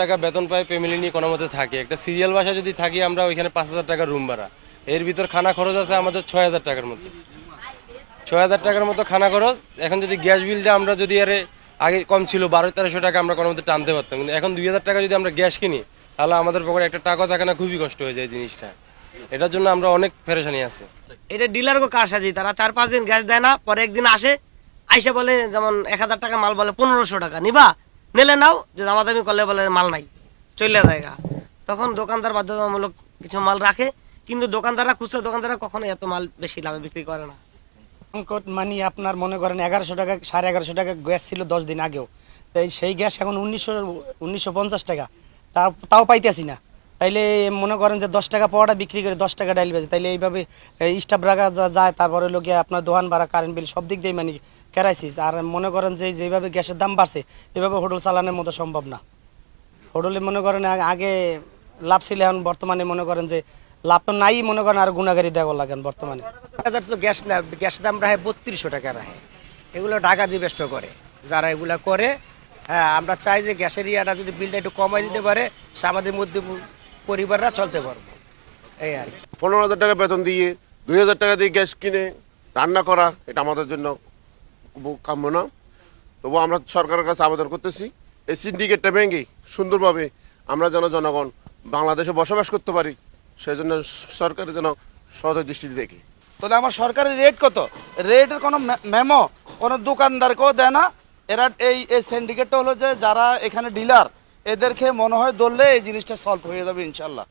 টাকা বেতন পাই ফ্যামিলি নিয়ে কোনো মতে থাকি। একটা সিরিয়াল বাসা যদি থাকি, আমরা ওইখানে পাঁচ হাজার টাকার রুম ভাড়া। এর ভিতর খানা খরচ আছে আমাদের ছয় হাজার টাকার মতো ছয় হাজার টাকার মতো খানা খরচ, এখন যদি গ্যাস বিলটা আমরা যদি আরে আগে কম ছিল বারো তেরোশো টাকা, আমরা কোনো মধ্যে টানতে পারতাম। কিন্তু এখন দুই হাজার টাকা যদি আমরা গ্যাস কিনি, তাহলে আমাদের পকেটে একটা টাকা থাকে না, খুবই কষ্ট হয়ে যায় জিনিসটা। এটার জন্য আমরা অনেক পেরেশানি আছে। এটা ডিলারকে কার সাজি? তারা চার পাঁচ দিন গ্যাস দেয় না, পরে একদিন আসে, আইসা বলে যেমন এক হাজার টাকা মাল বলে পনেরোশো টাকা, নিবা? নিলে নাও যে দামাদামি করলে বলে মাল নাই চলে জায়গা তখন দোকানদার বাধ্যতামূলক কিছু মাল রাখে, কিন্তু দোকানদাররা, খুচরা দোকানদাররা কখনো এত মাল বেশি লাভে বিক্রি করে না। সংকট মানে আপনার মনে করেন এগারোশো টাকা, সাড়ে এগারোশো টাকা গ্যাস ছিল দশ দিন আগেও। তাই সেই গ্যাস এখন উনিশশো উনিশশো পঞ্চাশ টাকা। তাও পাইতেছি না। তাইলে মনে করেন যে দশ টাকা পাওয়াটা বিক্রি করে দশ টাকা ডাইল বেজে তাইলে এইভাবে স্টাফ রাখা যায়, তারপরে লোকে আপনার দোকান ভাড়া কারেন্ট বিল সব দিক দিয়ে মানে ক্রাইসিস। আর মনে করেন যে যেভাবে গ্যাসের দাম বাড়ছে, এভাবে হোটেল চালানোর মতো সম্ভব না। হোটেলে মনে করেন আগে লাভ ছিল, এখন বর্তমানে মনে করেন যে লাভ তো নাই, মনে করেন আর গুণাগারি দেওয়া লাগেন বর্তমানে। তো গ্যাস না, গ্যাস দাম রাখে বত্রিশশো টাকা রাখে। এগুলো টাকা দিয়ে ব্যস্ত করে, যারা এগুলো করে হ্যাঁ আমরা চাই যে গ্যাসের ইয়াটা যদি বিলটা একটু কমাই দিতে পারে, সে আমাদের মধ্যে পরিবাররা চলতে পারবে। এই আর কি। পনেরো হাজার টাকা বেতন দিয়ে দুই হাজার টাকা দিয়ে গ্যাস কিনে রান্না করা এটা আমাদের জন্য কাম্য না। তবু আমরা সরকারের কাছে আবেদন করতেছি এই সিন্ডিকেটটা ভেঙে সুন্দরভাবে আমরা যেন জনগণ বাংলাদেশে বসবাস করতে পারি সেই জন্য সরকারের যেন সদয় দৃষ্টিতে দেখি। তাহলে আমার সরকারি রেট কত? রেটের কোনো মেমো কোনো দোকানদারকেও দেয় না। এরা এই এই সিন্ডিকেটটা হলো যে যারা এখানে ডিলার এদেরকে মনে হয় ধরলে এই জিনিসটা সলভ হয়ে যাবে ইনশাল্লাহ